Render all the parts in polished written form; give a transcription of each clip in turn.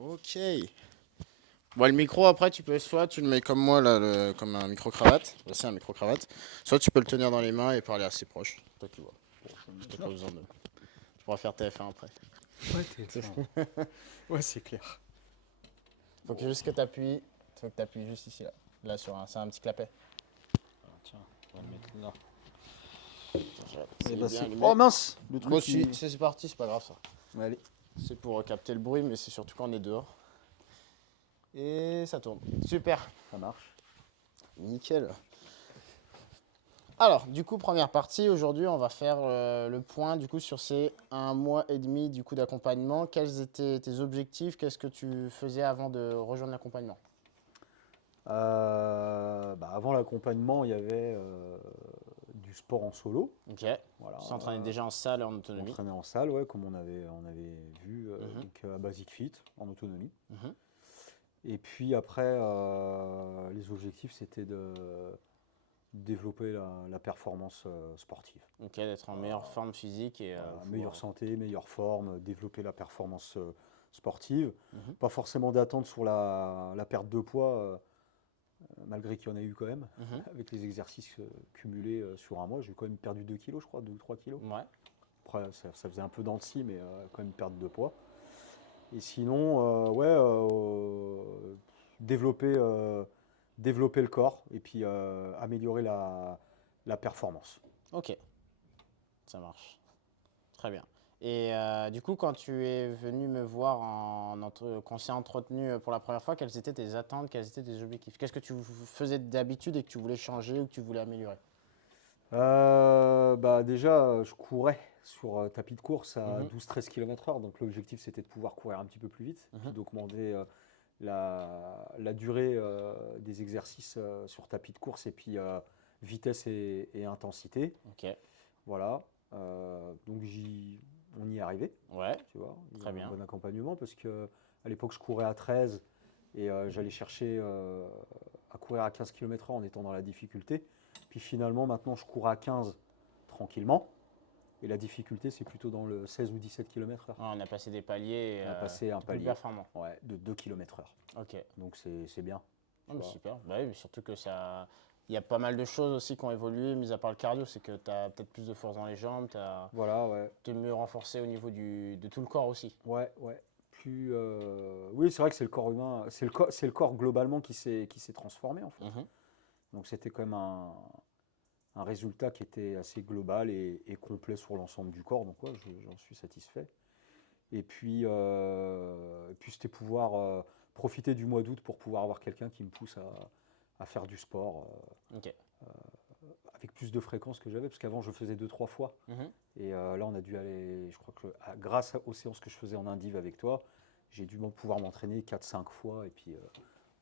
Ok. Bon, le micro, après, soit tu le mets comme moi, là, comme un micro-cravate. Voici un micro-cravate. Soit tu peux le tenir dans les mains et parler assez proche. Toi qui vois. T'as pas besoin de. Tu pourras faire TF1 après. Ouais, TF1. Ouais, c'est clair. Faut que juste que t'appuies. Faut que t'appuies juste ici, là. Là, c'est un petit clapet. Ah, tiens, on va le mettre là. C'est Eh ben, bien Oh allumé. mince, le Bon, truc si, qui. c'est parti, c'est pas grave ça. Allez, C'est pour capter le bruit, mais c'est surtout quand on est dehors. Et ça tourne. Super. ça marche. Nickel. Alors, du coup, première partie, aujourd'hui, on va faire le point du coup sur ces 1 mois et demi du coup d'accompagnement. Quels étaient tes objectifs? Qu'est-ce que tu faisais avant de rejoindre l'accompagnement? Avant l'accompagnement, il y avait du sport en solo. Ok. Voilà, Tu t'entraînais déjà en salle et en je autonomie. m'entraînais en salle, ouais, comme on avait vu Mhm, à Basic Fit, en autonomie. mhm. Et puis après, les objectifs, c'était de développer la performance sportive. Ok, d'être en meilleure forme physique et Voilà, meilleure pouvoir. santé, meilleure forme, développer la performance sportive. Mhm, Pas forcément d'attente sur la perte de poids, malgré qu'il y en a eu quand même, mhm. avec les exercices cumulés sur un mois. J'ai quand même perdu 2 kilos, je crois, 2 ou 3 kilos. Ouais. Après, ça faisait un peu dans le scie, mais quand même perte de poids. Et sinon, développer, développer le corps et puis améliorer la performance. Ok, ça marche. Très bien. Et du coup, quand tu es venu me voir quand on s'est entretenu pour la première fois, quelles étaient tes attentes, quels étaient tes objectifs? Qu'est-ce que tu faisais d'habitude et que tu voulais changer ou que tu voulais améliorer? Déjà, je courais sur tapis de course à Mhm, 12-13 km/h. Donc l'objectif, c'était de pouvoir courir un petit peu plus vite, puis mhm. d'augmenter la durée des exercices sur tapis de course et puis vitesse et intensité. Ok, Voilà. Donc on y est arrivé, ouais, tu vois. Il y a très eu un bien. bon accompagnement parce que à l'époque, je courais à 13 et j'allais chercher à courir à 15 km/h en étant dans la difficulté. Puis finalement, maintenant, je cours à 15 tranquillement. Et la difficulté, c'est plutôt dans le 16 ou 17 km/h. Ouais, on a passé des paliers et On a passé un t'es plus palier, performant. ouais, de 2 km/h. Ok, Donc c'est bien, ah, tu mais vois. super. Bah oui, mais surtout que ça. Il y a pas mal de choses aussi qui ont évolué, mis à part le cardio, c'est que tu as peut-être plus de force dans les jambes, tu as Voilà, ouais. mieux renforcé au niveau de tout le corps aussi. Ouais, ouais. Oui, c'est vrai que c'est le corps humain, c'est le corps globalement qui s'est transformé en fait. Mhm. Donc c'était quand même un résultat qui était assez global et complet sur l'ensemble du corps. Donc ouais, j'en suis satisfait. Et puis c'était pouvoir profiter du mois d'août pour pouvoir avoir quelqu'un qui me pousse à faire du sport Ok. avec plus de fréquence que j'avais, parce qu'avant je faisais 2 3 fois. Mhm. Et là on a dû aller, je crois que grâce aux séances que je faisais en indiv avec toi, j'ai dû pouvoir m'entraîner 4 5 fois, et puis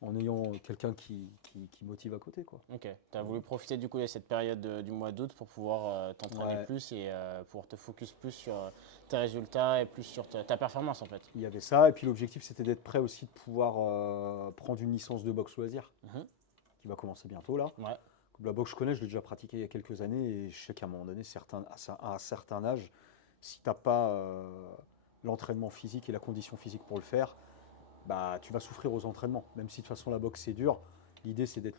en ayant quelqu'un qui motive à côté, quoi. Ok. Tu as voulu profiter du coup de cette période du mois d'août pour pouvoir t'entraîner Ouais, plus et pouvoir te focus plus sur tes résultats et plus sur ta performance en fait. il y avait ça, et puis l'objectif c'était d'être prêt aussi de pouvoir prendre une licence de boxe loisir, Mhm. qui va commencer bientôt là. Ouais, La boxe, je connais, je l'ai déjà pratiqué il y a quelques années, et je sais qu'à un moment donné, à un certain âge, si tu n'as pas l'entraînement physique et la condition physique pour le faire, bah, tu vas souffrir aux entraînements. Même si de toute façon la boxe c'est dur, l'idée c'était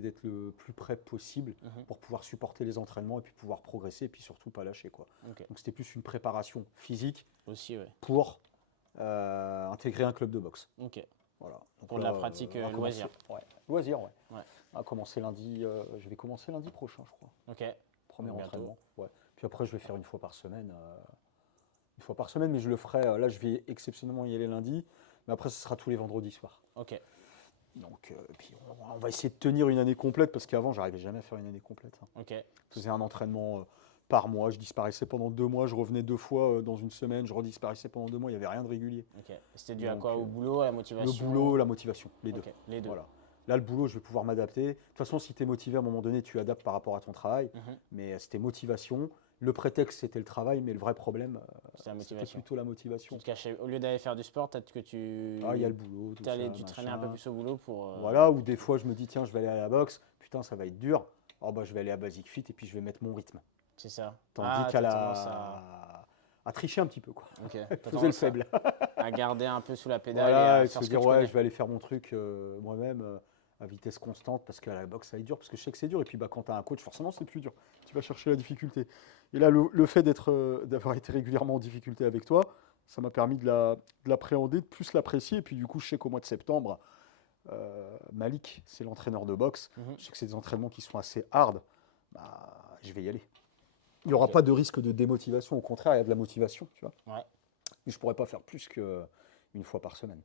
d'être le plus près possible mhm. pour pouvoir supporter les entraînements et puis pouvoir progresser et puis surtout pas lâcher, quoi. Ok. Donc c'était plus une préparation physique Aussi, ouais. pour intégrer un club de boxe. Ok. Voilà. Donc Pour de là, la pratique on va loisir. commencer. Ouais. Loisir, ouais. Ouais. On va commencer lundi. Je vais commencer lundi prochain, je crois. Ok. Premier Donc bientôt. entraînement. Ouais. Puis après, je vais faire une fois par semaine. Une fois par semaine, mais je le ferai. Là, je vais exceptionnellement y aller lundi. Mais après, ce sera tous les vendredis soirs. Ok. Donc, puis on va essayer de tenir une année complète, parce qu'avant, j'arrivais jamais à faire une année complète, hein. Ok. Je faisais un entraînement par mois. Je disparaissais pendant 2 mois. Je revenais 2 fois dans une semaine. Je redisparaissais pendant 2 mois. Il n'y avait rien de régulier. Ok. C'était dû à quoi? Donc, Au boulot, à la le motivation? boulot, la motivation, les deux. Ok. Les deux. Voilà. Là, le boulot, je vais pouvoir m'adapter. De toute façon, si tu es motivé, à un moment donné, tu adaptes par rapport à ton travail. Mhm. Mais c'était motivation. Le prétexte, c'était le travail, mais le vrai problème, C'était la c'était motivation. plutôt la Tu motivation. te cachais. Au lieu d'aller faire du sport, peut-être que Ah, il y a tu le boulot, tout t'allais, ça, tu traînais un peu machin. plus au boulot pour. Voilà, ou des fois, je me dis, tiens, je vais aller à la boxe. Putain, ça va être dur. Oh, bah, je vais aller à Basic Fit et puis je vais mettre mon rythme. C'est ça. Tandis Ah, qu'à t'as tendance à. la... à tricher un petit peu, quoi. Ok. T'as Faisait le tendance faible. à garder un peu sous la pédale et Voilà, à et se faire ce que dire, tu ouais, connais. je vais aller faire mon truc moi-même à vitesse constante parce qu'à la boxe, ça va être dur, parce que je sais que c'est dur. Et puis, bah, quand tu as un coach, forcément, c'est plus dur. Tu vas chercher la difficulté. Et là, le fait d'avoir été régulièrement en difficulté avec toi, ça m'a permis de l'appréhender, de plus l'apprécier. Et puis, du coup, je sais qu'au mois de septembre, Malik, c'est l'entraîneur de boxe. Mhm. Je sais que c'est des entraînements qui sont assez hard. Bah, je vais y aller. Il n'y aura Ok. pas de risque de démotivation. Au contraire, il y a de la motivation, tu vois. Ouais. Mais je pourrais pas faire plus qu'une fois par semaine.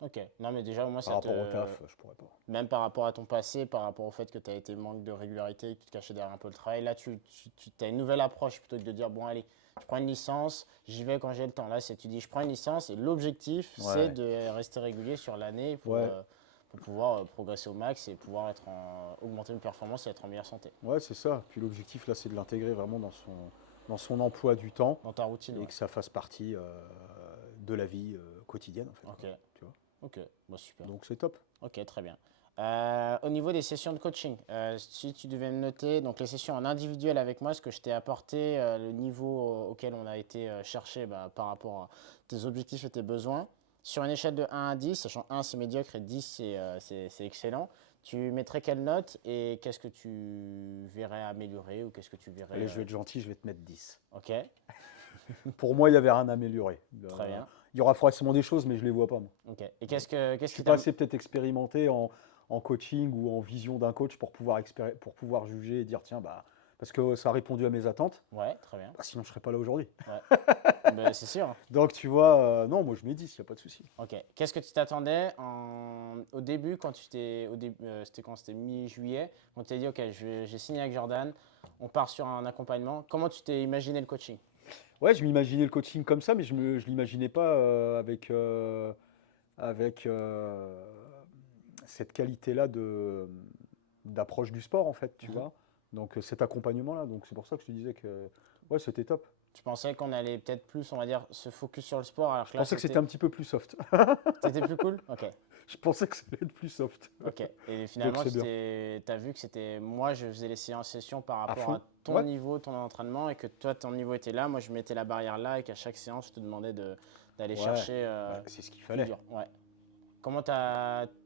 Ok. Non, mais déjà, au moins, Par ça rapport au te. taf, je pourrais pas. Même par rapport à ton passé, par rapport au fait que tu as été manque de régularité, que tu te cachais derrière un peu le travail, là, tu as une nouvelle approche plutôt que de dire, bon, allez, je prends une licence, j'y vais quand j'ai le temps. Là, c'est tu dis, je prends une licence et l'objectif, c'est Ouais, de rester régulier sur l'année ouais, pour pouvoir progresser au max et pouvoir augmenter une performance et être en meilleure santé. ouais, c'est ça. Puis l'objectif là, c'est de l'intégrer vraiment dans son emploi du temps Dans ta routine, et ouais. que ça fasse partie de la vie quotidienne en fait, Ok, quoi. Tu vois. ok, bah, super. Donc c'est top. Ok, très bien. Au niveau des sessions de coaching, si tu devais me noter, donc les sessions en individuel avec moi, ce que je t'ai apporté, le niveau auquel on a été chercher bah, par rapport à tes objectifs et tes besoins, sur une échelle de 1 à 10, sachant 1 c'est médiocre et 10 c'est excellent, tu mettrais quelle note et qu'est-ce que tu verrais améliorer ou qu'est-ce que tu verrais... Allez, je vais être gentil, je vais te mettre 10. Ok, Pour moi, il y avait rien à améliorer. très bien. Il y aura forcément des choses, mais je les vois pas, moi. Ok. Et Je qu'est-ce suis qui pas t'a... assez peut-être expérimenté en coaching ou en vision d'un coach pour pouvoir juger et dire tiens, bah, parce que ça a répondu à mes attentes, Ouais, très bien. bah, sinon je serais pas là aujourd'hui. Ouais. Ben, c'est sûr. Donc tu vois, non, moi je mets 10, il n'y a pas de souci. Ok. Qu'est-ce que tu t'attendais au début, quand tu t'es, au début, c'était quand c'était mi-juillet, on t'a dit ok, j'ai signé avec Jordan, on part sur un accompagnement. Comment tu t'es imaginé le coaching? Ouais, je m'imaginais le coaching comme ça, mais je l'imaginais pas avec cette qualité-là d'approche du sport, en fait, tu Mhm. vois. Donc cet accompagnement-là, donc c'est pour ça que je te disais que ouais, c'était top. Tu pensais qu'on allait peut-être plus, on va dire, se focus sur le sport, alors Je que là pensais que c'était c'était, un petit peu plus soft. c'était plus cool? Ok. Je pensais que ça allait être plus soft. Ok. Et Donc finalement, c'est bien. tu as vu que c'était, moi je faisais les séances sessions par À rapport fond. à ton Ouais. niveau, ton entraînement, et que toi ton niveau était là, moi je mettais la barrière là, et qu'à chaque séance je te demandais d'aller Ouais. chercher Bah, c'est ce qu'il plus fallait. dur. Ouais. Comment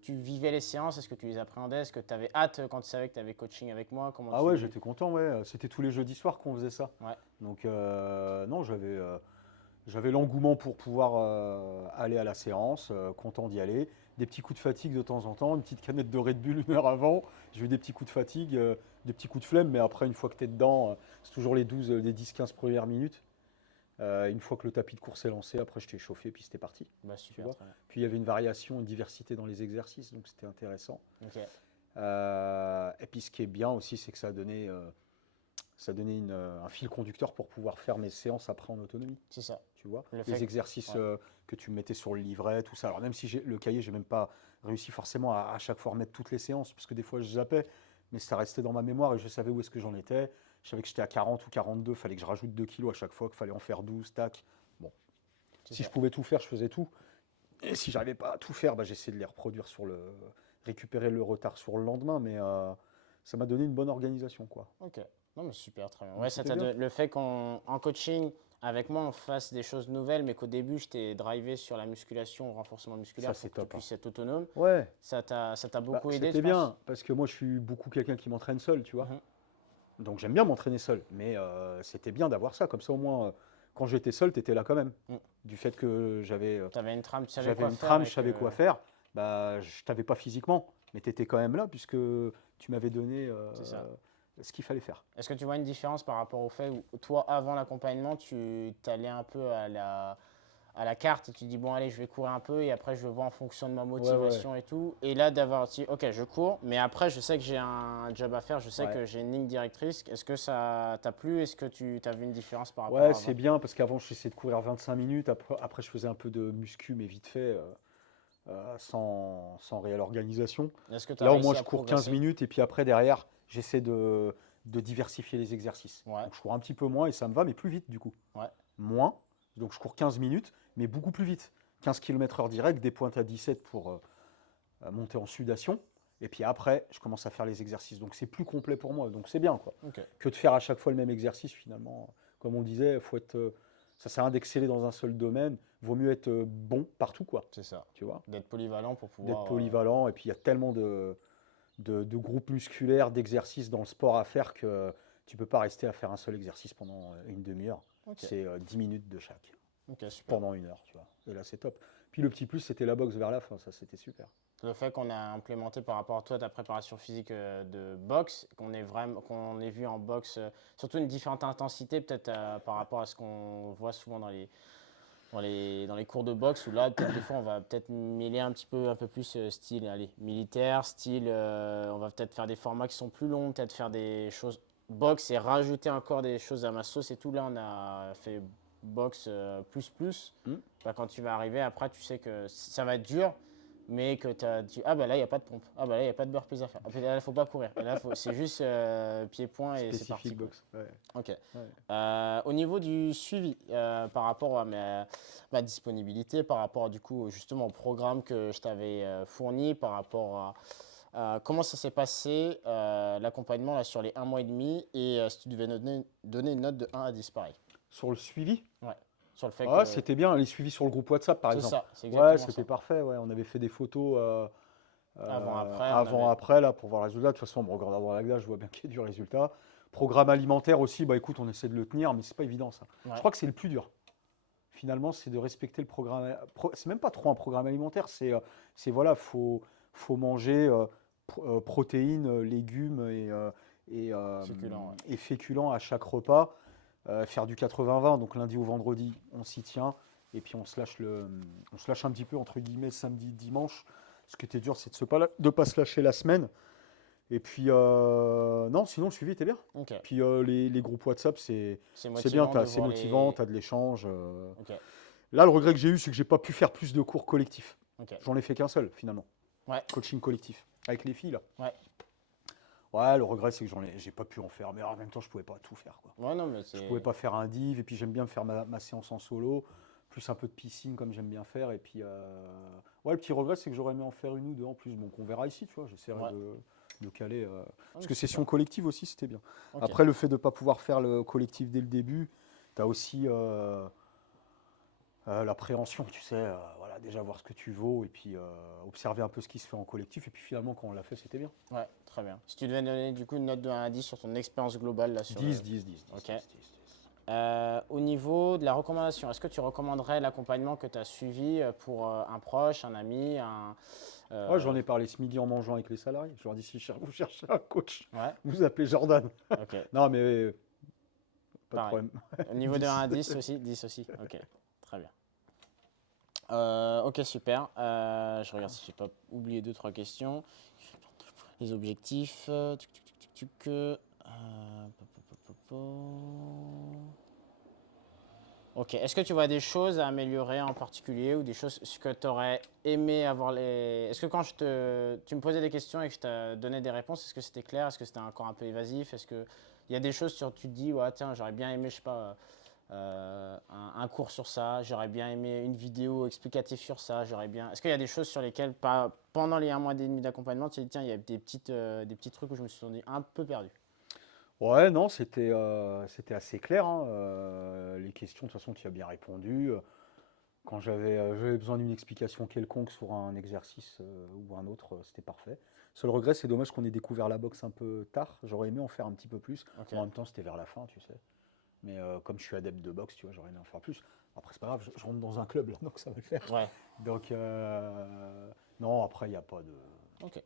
tu vivais les séances? Est-ce que tu les appréhendais? Est-ce que tu avais hâte quand tu savais que tu avais coaching avec moi? Comment Ah ouais, tu... j'étais content, ouais. C'était tous les jeudis soirs qu'on faisait ça. Ouais, Donc non, j'avais l'engouement pour pouvoir aller à la séance, content d'y aller. Des petits coups de fatigue de temps en temps, une petite canette de Red Bull 1 heure avant. J'ai eu des petits coups de fatigue, des petits coups de flemme, mais après, une fois que tu es dedans, c'est toujours les 10-15 premières minutes. Une fois que le tapis de course est lancé, après, je t'ai chauffé, puis c'était parti. bah Tu super, vois. très bien. Puis il y avait une variation, une diversité dans les exercices, donc c'était intéressant. Ok, Et puis ce qui est bien aussi, c'est que ça donnait un fil conducteur pour pouvoir faire mes séances après en autonomie. c'est ça. Tu vois, Le fait les que... exercices Ouais, que tu mettais sur le livret, tout ça. Alors même si le cahier, j'ai même pas réussi forcément à chaque fois remettre toutes les séances, parce que des fois je zappais, mais ça restait dans ma mémoire et je savais où est-ce que j'en étais. Je savais que j'étais à 40 ou 42, fallait que je rajoute 2 kilos à chaque fois, qu'il fallait en faire 12, tac. Bon, c'est si je ça. pouvais tout faire, je faisais tout. Et si j'arrivais pas à tout faire, bah, j'essayais de les reproduire récupérer le retard sur le lendemain, mais ça m'a donné une bonne organisation, quoi. Ok, non mais super, très bien. Donc Ouais, ça c'était bien. le fait qu'en coaching, avec moi, on fasse des choses nouvelles, mais qu'au début, je t'ai drivé sur la musculation, le renforcement Ça musculaire c'est pour que tu top, hein. puisses être autonome. Ouais, Ça t'a bah, beaucoup aidé, c'était tu penses? bien, parce que moi je suis beaucoup quelqu'un qui m'entraîne seul, tu vois. Mhm. Donc j'aime bien m'entraîner seul, mais c'était bien d'avoir ça. Comme ça, au moins, quand j'étais seul, tu étais là quand même. Mm. Du fait que Tu avais une trame, tu savais j'avais quoi une faire trame, je et savais quoi que... faire, bah, je t'avais pas physiquement, mais tu étais quand même là, puisque tu m'avais donné C'est ça. ce qu'il fallait faire. Est-ce que tu vois une différence par rapport au fait où toi, avant l'accompagnement, tu allais un peu à la carte et tu dis, bon, allez, je vais courir un peu et après, je vais voir en fonction de ma Ouais, ouais, motivation et tout. Et là, d'avoir dit, ok, je cours, mais après, je sais que j'ai un job à faire, je sais ouais. que j'ai une ligne directrice. Est-ce que ça t'a plu? Est-ce que tu as vu une différence par rapport Ouais, à c'est avant? bien, parce qu'avant, j'essayais de courir 25 minutes, après je faisais un peu de muscu, mais vite fait, sans réelle organisation. Est-ce que tu as Là, au moins, réussi je à cours 15 progresser? minutes, et puis après, derrière, j'essaie de diversifier les exercices. Ouais, Donc je cours un petit peu moins, et ça me va, mais plus vite, du coup. ouais, Moins. Donc je cours 15 minutes, mais beaucoup plus vite. 15 km/h direct, des pointes à 17 pour monter en sudation. Et puis après, je commence à faire les exercices. Donc c'est plus complet pour moi. Donc c'est bien, quoi. ok. Que de faire à chaque fois le même exercice, finalement. Comme on disait, Ça sert à rien d'exceller dans un seul domaine. Vaut mieux être bon partout, quoi. C'est ça. Tu vois? D'être polyvalent pour D'être pouvoir. polyvalent. Et puis, il y a tellement de groupes musculaires, d'exercices dans le sport à faire que tu peux pas rester à faire un seul exercice pendant une demi-heure. Ok, C'est 10 minutes de chaque ok, super. pendant une heure, tu vois. Et là, c'est top. Puis le petit plus, c'était la boxe vers la fin. Ça, c'était super. Le fait qu'on a implémenté par rapport à toi ta préparation physique de boxe, qu'on ait vu en boxe, surtout une différente intensité peut-être par rapport à ce qu'on voit souvent dans les cours de boxe, où là peut-être des fois on va peut-être mêler un peu plus style allez, militaire, style on va peut-être faire des formats qui sont plus longs, peut-être faire des choses boxe et rajouter encore des choses à ma sauce et tout. Là on a fait boxe plus. Hmm. Bah, quand tu vas arriver après tu sais que ça va être dur. Mais que ah bah là il n'y a pas de pompe, ah bah là il n'y a pas de burpees à faire, ah bah là il ne faut pas courir, et là c'est juste pied-point et c'est parti, Spécifique quoi. boxe. Ouais. Ok. Ouais. Au niveau du suivi, par rapport à ma disponibilité, par rapport du coup justement au programme que je t'avais fourni, par rapport à comment ça s'est passé l'accompagnement là, sur les 1 mois et demi, et si tu devais donner une note de 1 à 10 pareil. Sur le suivi, Ouais. Sur le fait ah, que. c'était bien. Les suivis sur le groupe WhatsApp, par C'est exemple. ça, c'est Ouais, exactement c'était ça. parfait. Ouais. On avait fait des photos Avant-après, on avait. avant-après, là, pour voir le résultat. De toute façon, en me regardant dans la glace, je vois bien qu'il y a du résultat. Programme alimentaire aussi, bah écoute, on essaie de le tenir, mais c'est pas évident, ça. Je Ouais. crois que c'est le plus dur. Finalement, c'est de respecter le programme. C'est même pas trop un programme alimentaire, voilà, faut manger protéines, légumes Féculent, ouais. et féculents à chaque repas. Faire du 80-20, donc lundi au vendredi, on s'y tient. Et puis on se lâche un petit peu entre guillemets samedi, dimanche. Ce qui était dur, c'est de pas se lâcher la semaine. Et puis non, sinon le suivi était bien. Ok. Puis les groupes WhatsApp, C'est c'est bien, motivant de c'est voir motivant, les. tu as de l'échange. Ok. Là, le regret que j'ai eu, c'est que j'ai pas pu faire plus de cours collectifs. Ok. J'en ai fait qu'un seul finalement, Ouais. coaching collectif avec les filles là. Ouais. Ouais, le regret, c'est que j'ai pas pu en faire, mais en même temps, je pouvais pas tout faire, quoi. Ouais, non, mais Je pouvais c'est. pas faire un div, et puis j'aime bien faire ma séance en solo, plus un peu de piscine comme j'aime bien faire, et puis ouais, le petit regret, c'est que j'aurais aimé en faire une ou deux en plus. Bon, qu'on verra ici, tu vois, j'essaierai Ouais. de caler. Ah, Parce mais que super. session collective aussi, c'était bien. Ok. Après, le fait de ne pas pouvoir faire le collectif dès le début, tu as aussi l'appréhension, tu sais, voilà, déjà voir ce que tu vaux, et puis observer un peu ce qui se fait en collectif, et puis finalement, quand on l'a fait, c'était bien. Ouais, très bien. Si tu devais donner du coup une note de 1 à 10 sur ton expérience globale là sur 10, 10, 10, 10, Ok. 10, 10, 10. Au niveau de la recommandation, est-ce que tu recommanderais l'accompagnement que tu as suivi pour un proche, un ami, Ouais, j'en ai parlé ce midi en mangeant avec les salariés. Je leur dis, si vous cherchez un coach, Ouais, vous appelez Jordan. ok, Non, mais pas de pareil. problème. Au niveau de 1 à 10. 10 aussi, 10 aussi, ok, très bien. Ok, super. Je regarde si j'ai pas oublié 2-3 questions. Les objectifs. Ok, est-ce que tu vois des choses à améliorer en particulier ou des choses que tu aurais aimé avoir les. Est-ce que quand tu me posais des questions et que je te donnais des réponses, est-ce que c'était clair? Est-ce que c'était encore un peu évasif? Est-ce qu'il y a des choses sur tu te dis, ouais, tiens, j'aurais bien aimé, je sais pas, un cours sur ça, j'aurais bien aimé une vidéo explicative sur ça, j'aurais bien. Est-ce qu'il y a des choses sur lesquelles, pendant les 1 mois et demi d'accompagnement, tu te dis, tiens, il y a des petits trucs où je me suis senti un peu perdu? Ouais, non, c'était assez clair, hein. Les questions, de toute façon, tu y as bien répondu. Quand j'avais besoin d'une explication quelconque sur un exercice ou un autre, c'était parfait. Seul regret, c'est dommage qu'on ait découvert la boxe un peu tard. J'aurais aimé en faire un petit peu plus. Ok. Bon, en même temps, c'était vers la fin, tu sais. Mais comme je suis adepte de boxe, tu vois, j'aurais aimé en faire plus. Après, c'est pas grave, je rentre dans un club là, donc ça va le faire. Ouais, Donc, non, après, il n'y a pas de ok.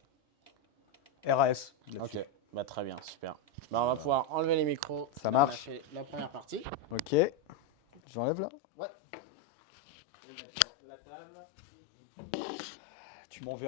RAS Ok, là-dessus. bah, très bien, super. Bah, on va pouvoir enlever les micros. Ça Là, on a marche. fait la première partie. Ok. J'enlève là. Ouais. Je vais mettre la table. Tu m'enverras.